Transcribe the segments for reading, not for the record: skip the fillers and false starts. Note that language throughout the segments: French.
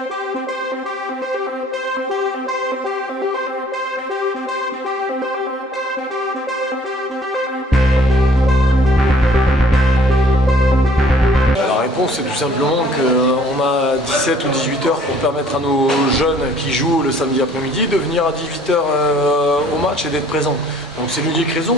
La réponse, c'est tout simplement qu'on a 17 ou 18 heures pour permettre à nos jeunes qui jouent le samedi après-midi de venir à 18 heures au match et d'être présents. Donc c'est l'unique raison.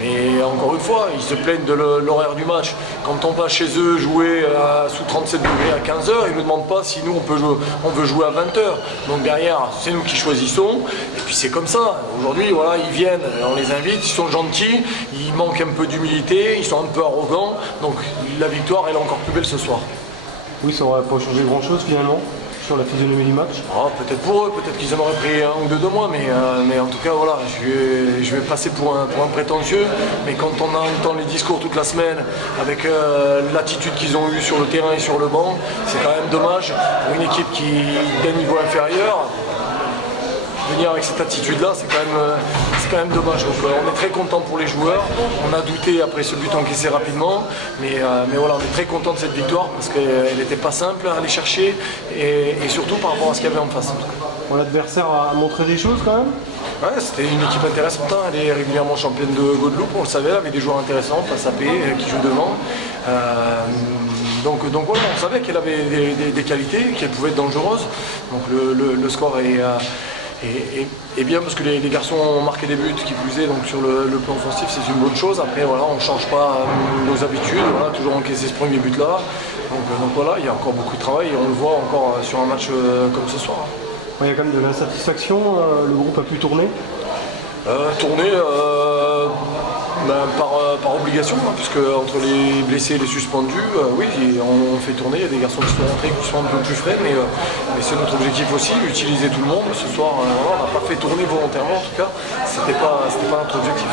Mais encore une fois, ils se plaignent de l'horaire du match. Quand on va chez eux jouer sous 37 degrés à 15 heures, ils ne nous demandent pas si nous on veut jouer à 20 heures. Donc derrière, c'est nous qui choisissons. Et puis c'est comme ça. Aujourd'hui, voilà, ils viennent, on les invite, ils sont gentils, ils manquent un peu d'humilité, ils sont un peu arrogants. Donc la victoire, elle est encore plus belle ce soir. Oui, ça n'aurait pas changé grand-chose finalement sur la physionomie du match. Peut-être pour eux, peut-être qu'ils en auraient pris un ou deux de moi, mais en tout cas, voilà, je vais passer pour un prétentieux. Mais quand on entend les discours toute la semaine, avec l'attitude qu'ils ont eue sur le terrain et sur le banc, c'est quand même dommage pour une équipe qui d'un niveau inférieur. Venir avec cette attitude-là, c'est quand même dommage. Donc, on est très content pour les joueurs. On a douté après ce but encaissé rapidement, mais voilà, on est très content de cette victoire parce qu'elle n'était pas simple à aller chercher et surtout par rapport à ce qu'il y avait en face. Bon, l'adversaire a montré des choses quand même. Ouais, c'était une équipe intéressante. Hein. Elle est régulièrement championne de Guadeloupe, on le savait, avec des joueurs intéressants, Passapé qui joue devant. Donc voilà, on savait qu'elle avait des qualités, qu'elle pouvait être dangereuse. Donc le score est bien parce que les garçons ont marqué des buts qui plus est, donc sur le plan offensif c'est une bonne chose. Après voilà, on ne change pas nos habitudes, voilà, toujours encaisser ce premier but là. Donc voilà, il y a encore beaucoup de travail et on le voit encore sur un match comme ce soir. Il y a quand même de l'insatisfaction, le groupe a pu tourner. Tourner par obligation, hein, puisque entre les blessés et les suspendus, oui, on fait tourner. Il y a des garçons qui sont rentrés, qui sont un peu plus frais, mais c'est notre objectif aussi, utiliser tout le monde. Ce soir, on n'a pas fait tourner volontairement, en tout cas, c'était pas notre objectif.